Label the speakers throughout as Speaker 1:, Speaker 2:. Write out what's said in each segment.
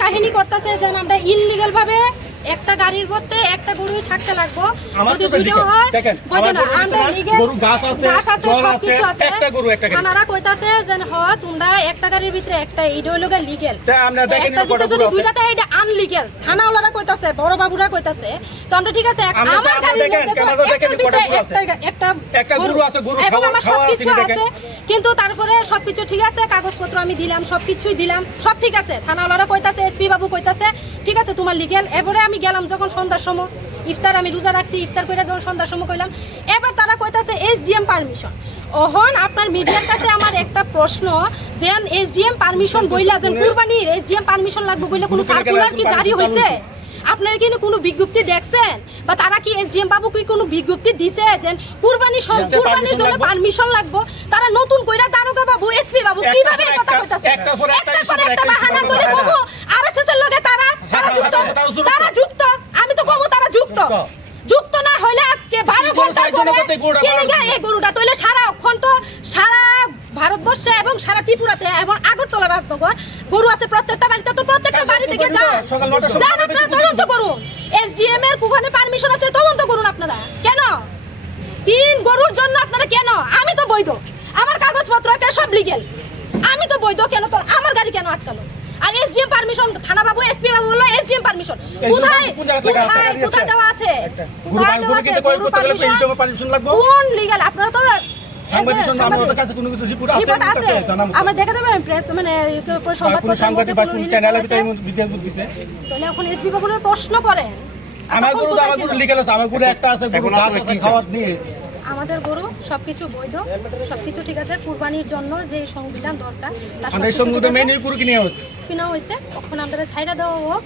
Speaker 1: কাহিনী করতেছে যেন আমরা ইনলিগাল ভাবে একটা গাড়ির মধ্যে একটা গরুই থাকতে লাগবো। যদি হয় না আমরা
Speaker 2: গরু ঘাস আছে,
Speaker 1: ঘাস আছে
Speaker 2: একটা গরু, একটা গাড়ি।
Speaker 1: কইতাছে যে হ তোমরা একটা গাড়ির ভিতরে একটা হইল
Speaker 2: তা আমরা দেখেন
Speaker 1: যদি দুইটাতে এটা আনলিগেল থানাওয়ালারা কইতাছে বড় বাবুরা কইতাছে। তো আমরা ঠিক আছে
Speaker 2: আমরা তো
Speaker 1: আমার
Speaker 2: আমরা
Speaker 1: গাড়ির
Speaker 2: দেখেন, ক্যামেরা দেখেন কটা গরু আছে।
Speaker 1: একটা
Speaker 2: গরু আছে, গরু খাওয়া- খাওয়া
Speaker 1: সবকিছু
Speaker 2: আছে,
Speaker 1: আছে। কিন্তু তারপরে সবকিছু ঠিক আছে কাগজপত্র আমি দিলাম সবকিছুই দিলাম সব ঠিক আছে। থানাওয়ালারা কইতাছে এসপি বাবু কইতাছে ঠিক আছে তোমার লিগেল এবারে আমি গেলাম যখন সন্ধ্যার সময়। ইফতার আমি রোজা রাখছি ইফতার করে যখন সন্ধ্যার সময় কইলাম এবার তারা কইতাছে এসডিএম পারমিশন ওহন আপনার মিডিয়ার কাছে আমার একটা প্রশ্ন যে এসডিএম পারমিশন বইলা যে কুরবানির এসডিএম পারমিশন লাগবে বইলে কোনো সার্কুলার কি জারি হয়েছে। আপনারা কি কোনো বিজ্ঞপ্তি দেখছেন? বা তারা কি এসডিএম বাবু কি কোনো বিজ্ঞপ্তি দিছে যে কুরবানি সব কুরবানির জন্য পারমিশন লাগবে? তারা নতুন কইরা দারোগা বাবু এসপি বাবু কীভাবে এই কথা কইতাছে?
Speaker 2: একটার পর একটা
Speaker 1: পর একটা বাহানা
Speaker 2: করে।
Speaker 1: করব আরএসএস এর লগে তারা তারা যুক্ত।
Speaker 2: তারা যুক্ত।
Speaker 1: তারা যুক্ত আমি তো কমো তারা যুক্ত না হইলে আজকে বারো
Speaker 2: ঘণ্টা। এই গরুটা
Speaker 1: তৈলে সারা অক্ষণ তো সারা ভারতবর্ষে এবং সারা ত্রিপুরাতে এবং আগরতলা রাজনগর গরু আছে প্রত্যেকটা বাড়িতে। তো প্রত্যেকটা বাড়ি থেকে যান। আপনারা তদন্ত করুন। এসডিএম এর কুখানে পারমিশন আছে তদন্ত করুন আপনারা। কেন? তিন গরুর জন্য আপনারা কেন? আমি তো বৈধ। আমার কাগজপত্র সব লিগেল আমি তো বৈধ কেন তো আমার গাড়ি কেন আটকালো? আর এসডিএম পারমিশন থানা বাবু এসপি বাবু বলল এসডিএম পারমিশন কোথায়?
Speaker 2: কোন?
Speaker 1: কোথায় কোথায় দেওয়া আছে? কোথায় দেওয়া আছে?
Speaker 2: এসডিএম পারমিশন লাগবে?
Speaker 1: কোন লিগেল আপনারা তো
Speaker 2: সাংবাদিক
Speaker 1: সাংবাদিক-
Speaker 2: কাছে কোনো কিছু রিপোর্ট আছে? আমার কাছে
Speaker 1: আমরা দেখাতে পারেন প্রেস মানে
Speaker 2: কোনো
Speaker 1: কোনো
Speaker 2: কোনো
Speaker 1: তাহলে এখন এসপি বাবুর প্রশ্ন করেন।
Speaker 2: আমার গরু
Speaker 1: কোথায়
Speaker 2: আমার গরু লিগেল আছে আমার গরু একটা আছে গরু নিয়ে এসেছি।
Speaker 1: আমাদের গরু সবকিছু বৈধ সবকিছু ঠিক আছে। কুরবানির জন্য যে সংবিধান দরকার তার আছে।
Speaker 2: গরু কিনে হয়েছে।
Speaker 1: কিনা হয়েছে তখন আমরা ছাইরা দেওয়া হোক।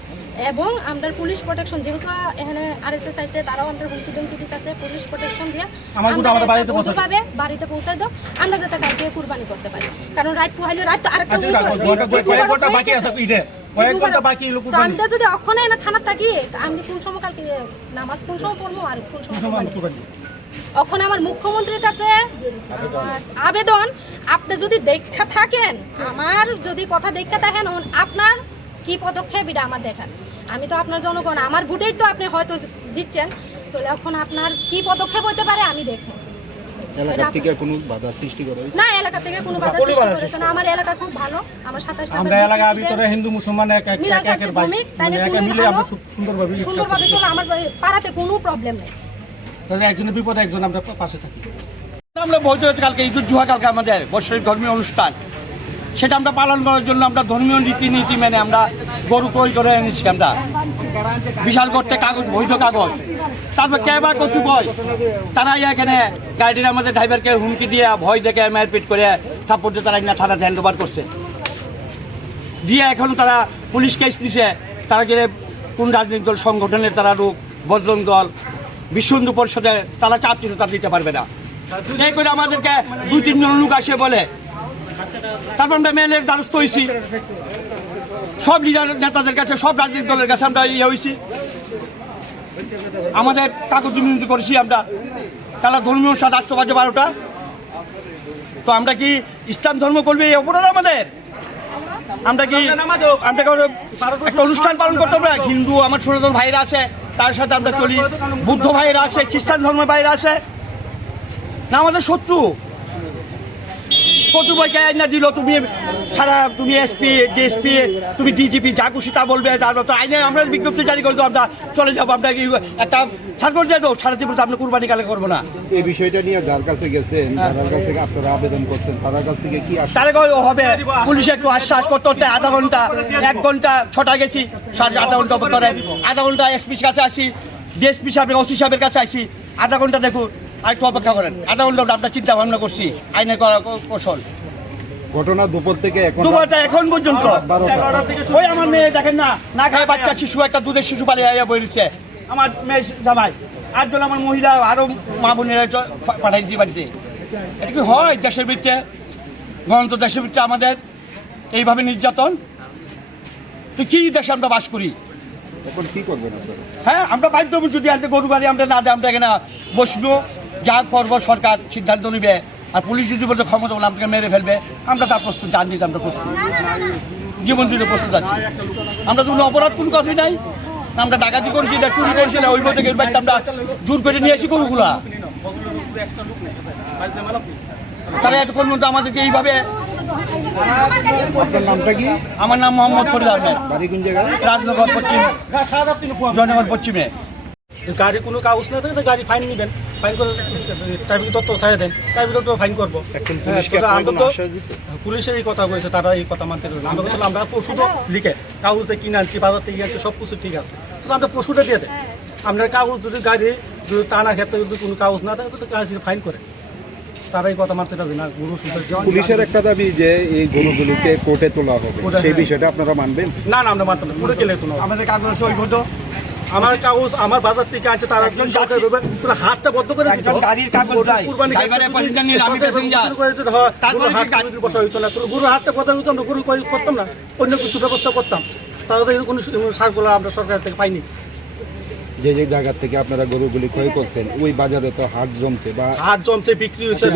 Speaker 1: এবং আমরা পুলিশ প্রোটেকশন যেহেতু এখানে আরএসএস আইছে তারাও আমরা হুমকি টুমকি দিতেছে পুলিশ প্রোটেকশন দিয়ে
Speaker 2: আমাদের বাড়িতে পৌঁছায়।
Speaker 1: দাও। আমরা যাতে কালকে কুরবানি করতে পারি। কারণ রাত পোহাইলে রাত তো আরেকটা
Speaker 2: আচ্ছা, আছে
Speaker 1: আমরা যদি অক্ষণে থানার থাকি আমি কোন সময় কালকে নামাজ কোন সময় পড়ব আর কোন সময় এখন আমার মুখ্যমন্ত্রীর কাছে আবেদন। আপনি যদি দেখা থাকেন আমার যদি কথা দেখতে থাকেন আপনার কি পদক্ষেপ এটা আমার দেখার। আমি তো আপনার জনগণ আমার ভোটেই তো আপনি হয়তো জিতছেন। তো এখন আপনার কি পদক্ষেপ হতে পারে আমি দেখব।
Speaker 3: এলাকার থেকে কোনো বাধা সৃষ্টি করা
Speaker 1: না এলাকা থেকে কোনো বাধা
Speaker 2: কোনো
Speaker 1: সৃষ্টি করেছে না। আমার এলাকা খুব ভালো আমার সাতাশ
Speaker 2: আমরা এলাকার ভিতরে হিন্দু মুসলমান এক এক এক একের ভাই
Speaker 1: ভূমিক তাই
Speaker 2: মানে একে
Speaker 1: খুবই
Speaker 2: মিলে আমরা সুন্দরভাবে
Speaker 1: সুন্দরভাবে চলো আমার পাড়াতে কোনো প্রবলেম নেই।
Speaker 2: একজনের বিপদে একজন, আমরা পাশে থাকি।
Speaker 4: আমরা বলতে কালকে ঈদুল জুহা কালকে আমাদের বৎসরিক ধর্মীয় অনুষ্ঠান। সেটা আমরা পালন করার জন্য আমরা ধর্মীয় রীতিনীতি মেনে আমরা গরু ক্রয় করে এনেছি আমরা। বিশাল করতে কাগজ, বৈধ কাগজ। তারপর কে বা কচু কয়? তারাই এখানে গাড়ির আমাদের ড্রাইভারকে হুমকি দিয়ে ভয় দেখে মারপিট করে থাপ্পড় দিয়ে তারা না থানাতে হ্যান্ড ওভার করছে। দিয়ে এখন তারা পুলিশ কেস দিছে তারা গেলে কোন রাজনৈতিক দল, সংগঠনের তারা লোক বজরং দল বিশ্ব হিন্দু পরিষদে তারা দিতে, তাপ দিতে পারবে না। এই করে আমাদেরকে দুই, তিনজন লোক আসে বলে। তারপর আমরা মেলের দ্বারস্থ হয়েছি সব লিডার নেতাদের কাছে, সব রাজনৈতিক দলের কাছে আমরা ইয়ে হয়েছি আমাদের কাগজ দুর্নীতি করেছি আমরা। তারা ধর্মীয় সাত আটশো বাজে বারোটা। তো আমরা কি ইসলাম ধর্ম করবে এই অপরাধ আমাদের? আমরা কি আমরা একটা অনুষ্ঠান পালন করতে হবে? হিন্দু, আমার সনাতন ভাইরা আছে। তার সাথে আমরা চলি। বুদ্ধ ভাইয়েরা আসে খ্রিস্টান ধর্মের ভাইরা আসে। না আমাদের শত্রু। কর্তৃপক্ষকে আইনা দিল? তুমি সারা তুমি এসপি ডিএসপি তুমি ডিজিপি যা খুশি তা বলবে তারপর তো আইনে আমরা বিজ্ঞপ্তি জারি করে আমরা চলে যাব আমরা একটা সার্কুলার দিয়ে দেবো? সারা ত্রিপুরা আমরা কুরবানি কালে করব না।
Speaker 3: এই বিষয়টা নিয়ে যার কাছে গেছেন যার কাছে আপনারা আবেদন করছেন তার কাছ থেকে কি
Speaker 4: কই হবে? পুলিশ একটু আশ্বাস করতে করতে আধা ঘণ্টা এক ঘণ্টা ছটা গেছি সাড়ে আধা ঘণ্টা ধরে আধা ঘণ্টা এসপির কাছে আসি ডিএসপি সাহেবের ওসি সাহেবের কাছে আসি আধা ঘণ্টা দেখুন আর একটু অপেক্ষা করেন। আধা ঘণ্টা আমরা চিন্তা ভাবনা করছি। আইনে করা কৌশল।
Speaker 3: ঘটনা দুপুর থেকে এখন
Speaker 4: দুপুরটা এখন পর্যন্ত। ওই আমার মেয়ে দেখেন না না খায় বাচ্চা শিশু একটা দুধের শিশু পালিয়ে আইয়া বলেছে আমার মেয়ে জামাই। আটজন আমার মহিলা আরও মা বোনেরা পাঠাইছি বাড়িতে। এটা কি হয় দেশের ভিত্তিতে গণত দেশের ভিত্তিতে আমাদের? এইভাবে নির্যাতন? তো কি দেশে আমরা বাস করি?
Speaker 3: এখন কি করবেন
Speaker 4: হ্যাঁ আমরা বাধ্য যদি আজকে গরু গাড়ি আমরা না দেয় আমরা এখানে বসবো। যা করব সরকার সিদ্ধান্ত নিবে আর পুলিশ যদি বলতে ক্ষমতা বলে আমাকে মেরে ফেলবে আমরা তার প্রস্তুত জান দিতে আমরা প্রস্তুত। জীবন দিতে প্রস্তুত আছি। আমরা তো অপরাধ কোনো কথাই নাই। আমরা ডাকাতি করছি এটা চুরি করছি না ওই এর বাড়িতে আমরা জোর করে নিয়ে আসি গরুগুলা তারা এতক্ষণ মধ্যে আমাদেরকে এইভাবে
Speaker 3: আপনার নামটা কি?
Speaker 4: আমার নাম মোহাম্মদ ফরিদ আহমেদ। রাজনগর পশ্চিম জয়নগর পশ্চিমে।
Speaker 2: গাড়ি কোনো কাগজ না থাকে তো গাড়ি ফাইন নেবেন। ফাইন করে ট্রাফিক তত্ত্ব ছাড়ে দেন। ট্রাফিক তত্ত্ব ফাইন করব। হ্যাঁ, আমরা তো পুলিশের এই কথা বলেছে তারা এই কথা মানতে পারবে আমরা বলছিলাম আমরা পশুটা লিখে কাগজটা কিনে আনছি বাজার থেকে আনছি সব কিছু ঠিক আছে। শুধু আমরা পশুটা দিয়ে দেয় আমরা কাগজ যদি গাড়ি যদি টানা ক্ষেত্রে যদি কোনো কাগজ না থাকে তো গাড়ি ফাইন করে। তারা এই কথা মানতে পারবে না গরু
Speaker 3: পুলিশের একটা দাবি যে এই গরুগুলোকে কোর্টে তোলা হবে। সেই
Speaker 2: হ্যাঁ।
Speaker 3: বিষয়টা আপনারা মানবেন?
Speaker 2: না না আমরা মানতাম পুরো গেলে কোনো
Speaker 4: আমাদের কাগজ সই
Speaker 2: আমার কাগজ আমার বাজার থেকে আছে তারা একজন সরকার হাতটা বদ্ধ করে
Speaker 4: গাড়ির কাগজ তারপরে
Speaker 2: হাত বসা হইতো না। গরুর হাতটা কথা হইতো আমরা গরু করতাম না। অন্য কিছু ব্যবস্থা করতাম। তাহলে কোনো সারগুলো আমরা সরকার থেকে পাইনি।
Speaker 3: যে যে জায়গা থেকে আপনারা গরুগুলি ক্রয় করছেন ওই বাজারে তো হাট জমছে বা
Speaker 2: হাট জমছে বিক্রি হয়েছে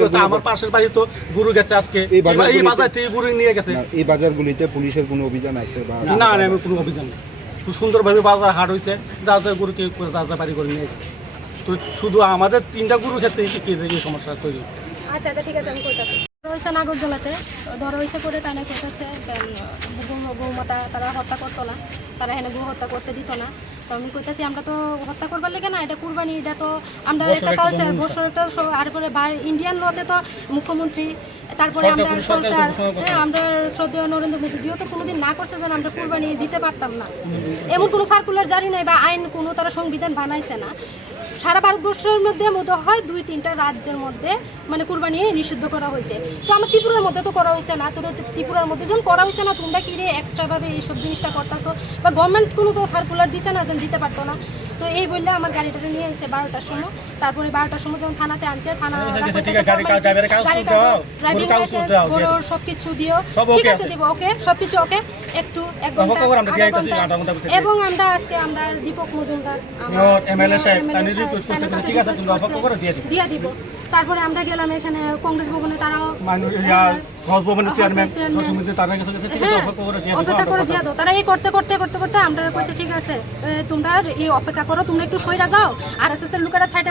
Speaker 2: গেছে আমার পাশের বাড়ি তো গরু গেছে আজকে।
Speaker 3: এই
Speaker 2: বাজার থেকে গরু নিয়ে গেছে।
Speaker 3: এই বাজারগুলিতে পুলিশের কোনো অভিযান আছে বা
Speaker 2: না না আমি কোনো অভিযান নেই। সুন্দরভাবে বাজার হাট হয়েছে। যা যা গরু কেউ করে যা যা বাড়ি করে নিয়ে গেছে। তো শুধু আমাদের তিনটা গরুর ক্ষেত্রে এই সমস্যা তৈরি?
Speaker 1: আচ্ছা আচ্ছা ঠিক আছে আমি কইতাছি। হয়েছে নাগরজোলাতে ধরা হয়েছে পরে তারা কইতাছে বৌমাতা তারা হত্যা করতো না। তারা এখানে গো হত্যা করতে দিত না। তো আমি কইতাছি আমরা তো হত্যা করবার লেগে না এটা কুরবানি এটা তো আমরা একটা কালচার বছর একটা আর পরে ইন্ডিয়ান লতে তো মুখ্যমন্ত্রী তারপরে আমরা
Speaker 2: সরকার
Speaker 1: হ্যাঁ, আমরা শ্রদ্ধেয় নরেন্দ্র মোদীজিও তো কোনোদিন না করছে যেন আমরা কুরবানি দিতে পারতাম না। এমন কোনো সার্কুলার জারি নাই বা আইন কোনো তারা সংবিধান বানাইছে না। সারা ভারতবর্ষের মধ্যে মতো হয় দুই তিনটা রাজ্যের মধ্যে মানে কুরবানি নিষিদ্ধ করা হয়েছে। তো আমার ত্রিপুরার মধ্যে তো করা হয়েছে না। তো ত্রিপুরার মধ্যে যখন করা হয়েছে না তোমরা কি রে এক্সট্রাভাবে এইসব জিনিসটা করতেছো? বা গভর্নমেন্ট কোনো তো সার্কুলার দিছে না যেন দিতে পারতো না। তো এই বললে আমার গাড়িটা নিয়ে এসে বারোটার সময় তারপরে বারোটার সময় যখন থানাতে আনছে থানা
Speaker 2: কাগজ
Speaker 1: license,
Speaker 2: তুলতে হবে,
Speaker 1: গরুর সবকিছু দিও। ঠিক আছে
Speaker 2: আছে।
Speaker 1: দিব ওকে সবকিছু ওকে। একটু এক
Speaker 2: ঘণ্টা।
Speaker 1: এবং আমরা আজকে আমরা দীপক মজুমদার
Speaker 2: দিয়ে দিবো।
Speaker 1: তারপরে আমরা গেলাম এখানে কংগ্রেস ভবনে তারাও
Speaker 2: মানুষ
Speaker 1: হ্যাঁ,
Speaker 2: তার অপেক্ষা করে দিয়ে
Speaker 1: দাও এই করতে করতে করতে করতে আমরা কইছে ঠিক আছে তোমরা এই অপেক্ষা করো তোমরা একটু সইরা যাও আর এস এস এর লোকেরা সাইডে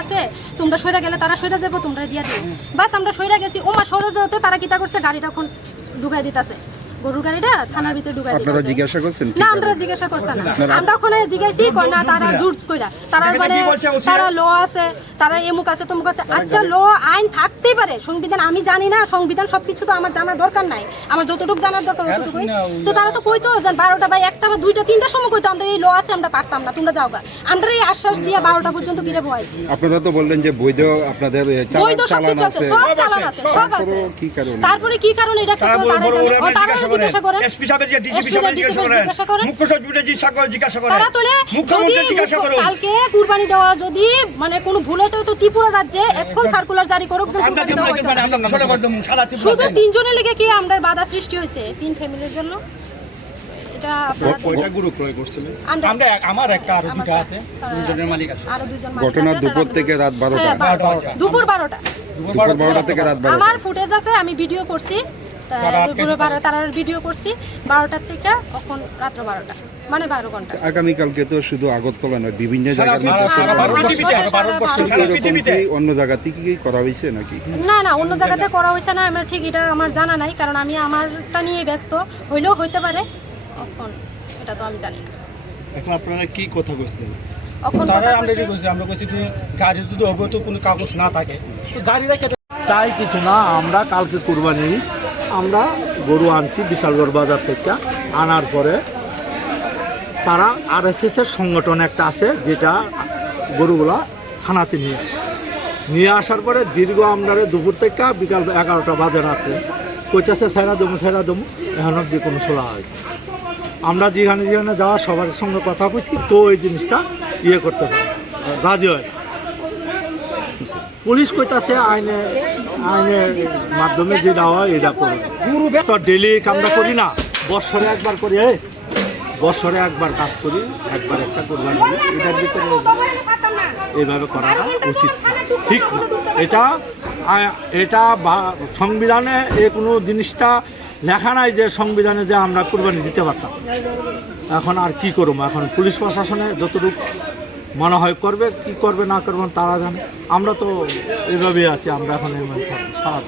Speaker 1: আছে তোমরা সইরা গেলে তারা সইরা যাব তোমরা দিয়ে দিও বাস আমরা সইরা গেছি ওমা সরে যাওয়াতে তারা কিটা করছে গাড়িটা এখন ঢুকাই দিতেছে গরুর গাড়িটা থানার ভিতরে ঢুকাই
Speaker 3: আপনারা জিজ্ঞাসা করছেন
Speaker 1: না আমরা জিজ্ঞাসা করছি না। আমরা ওখানে জিজ্ঞাসি কই না তারা কইরা। তারা মানে তারা ল আছে তারা এমুক আছে তমুক আছে। আচ্ছা ল আইন থাকতেই পারে। সংবিধান আমি জানি না সংবিধান সবকিছু তো আমার জানার দরকার নাই। আমার যতটুকু জানার দরকার ততটুকুই তো তারা তো কইতো যে বারোটা বা একটা বা দুইটা তিনটার সময় কইতো আমরা এই ল আছে আমরা পারতাম না তোমরা যাও গা। আমরা এই আশ্বাস দিয়ে বারোটা পর্যন্ত কিরে বয়স
Speaker 3: আপনারা তো বললেন যে বৈধ আপনাদের চালান-
Speaker 1: বৈধ সবকিছু আছে সব চালান আছে সব আছে।
Speaker 3: কি?
Speaker 1: তারপরে কি কারণে এটা কেউ তারা জানে তারা জিজ্ঞাসা করেন।
Speaker 4: এসপি সাহেবের যে ডিজিপি সাহেবের জিজ্ঞাসা করেন। মুখ্য সচিবের জিজ্ঞাসা জিজ্ঞাসা করেন।
Speaker 1: তারা তোলে
Speaker 4: মুখ্যমন্ত্রী জিজ্ঞাসা করুন।
Speaker 1: কালকে কুরবানি দেওয়া যদি মানে কোনো ভুল তো ত্রিপুরা রাজ্যে এখন সার্কুলার জারি করুক যে কুরবানি দেওয়া
Speaker 4: মাইকেল
Speaker 1: হতো না।
Speaker 4: আমরা ঘোষণা করতাম সারা ত্রিপুরা
Speaker 1: শুধু তিনজনের লেগে কি আমরা বাধা সৃষ্টি হয়েছে তিন ফ্যামিলির জন্য? এটা
Speaker 3: কয়টা গরু ক্রয় করছিলেন?
Speaker 1: আমরা-
Speaker 2: আমরা আমার একটা আরও দুইটা আছে।
Speaker 4: দুজনের মালিক আছে।
Speaker 1: আরও দুজন মালিক
Speaker 3: ঘটনা দুপুর থেকে রাত বারোটা।
Speaker 1: হ্যাঁ, বারোটা। দুপুর
Speaker 3: থেকে রাত
Speaker 1: আমার ফুটেজ আছে আমি ভিডিও করছি। তা দুপুরে বারো তারা ভিডিও করছি বারোটার থেকে তখন রাত্র বারোটা মানে বারো ঘণ্টা।
Speaker 3: আগামীকালকে তো শুধু আগরতলা নয় বিভিন্ন জায়গার। কি অন্য জায়গাতে কি করা হয়েছে নাকি?
Speaker 1: না না অন্য জায়গাতে করা হয়েছে না আমার ঠিক এটা আমার জানা নাই কারণ আমি আমারটা নিয়ে ব্যস্ত হইলেও হইতে পারে এখন এটা তো আমি জানি না।
Speaker 3: এখন আপনারা কি কথা বলছেন
Speaker 2: তারা আমরা কি
Speaker 1: কইছে-
Speaker 2: আমরা কইছি যে গাড়ির যদি অবৈধ কোনো কাগজ না থাকে তো গাড়ি
Speaker 5: তাই কিছু না আমরা কালকে কুরবানি আমরা গরু আনছি বিশালগড় বাজার থেকে। আনার পরে তারা আর এর সংগঠন একটা আছে, যেটা গরুগুলা থানাতে নিয়ে আসে। নিয়ে আসার পরে দীর্ঘ আমরা দুপুর থেকে বিকাল এগারোটা বাজে রাতে কইতেছে সেরা দেবো সেরা দেবো এখন অব্দি কোনো সোলা হয়েছে। আমরা যেখানে যেখানে যাওয়া, সবার সঙ্গে কথা বলছি তো এই জিনিসটা ইয়ে করতে পারে, রাজি হয় পুলিশ কইতাছে, আইনে আইনের মাধ্যমে যেটা হয়, এটা করি। গুরু তো ডেলি আমরা করি না। বছরে একবার করি বছরে একবার কাজ করি, একবার একটা কোরবানি। এটার ভিতরে এইভাবে করাটা উচিত ঠিক না এটা এটা সংবিধানে এ কোনো জিনিসটা লেখা নাই যে সংবিধানে যে আমরা কোরবানি দিতে পারতাম। এখন আর কি করব? এখন পুলিশ প্রশাসনে যতটুকু মনে হয়, করবে, কি করবে, না করবে, তারা জানে। আমরা তো এভাবেই আছি, আমরা এখন এই সারা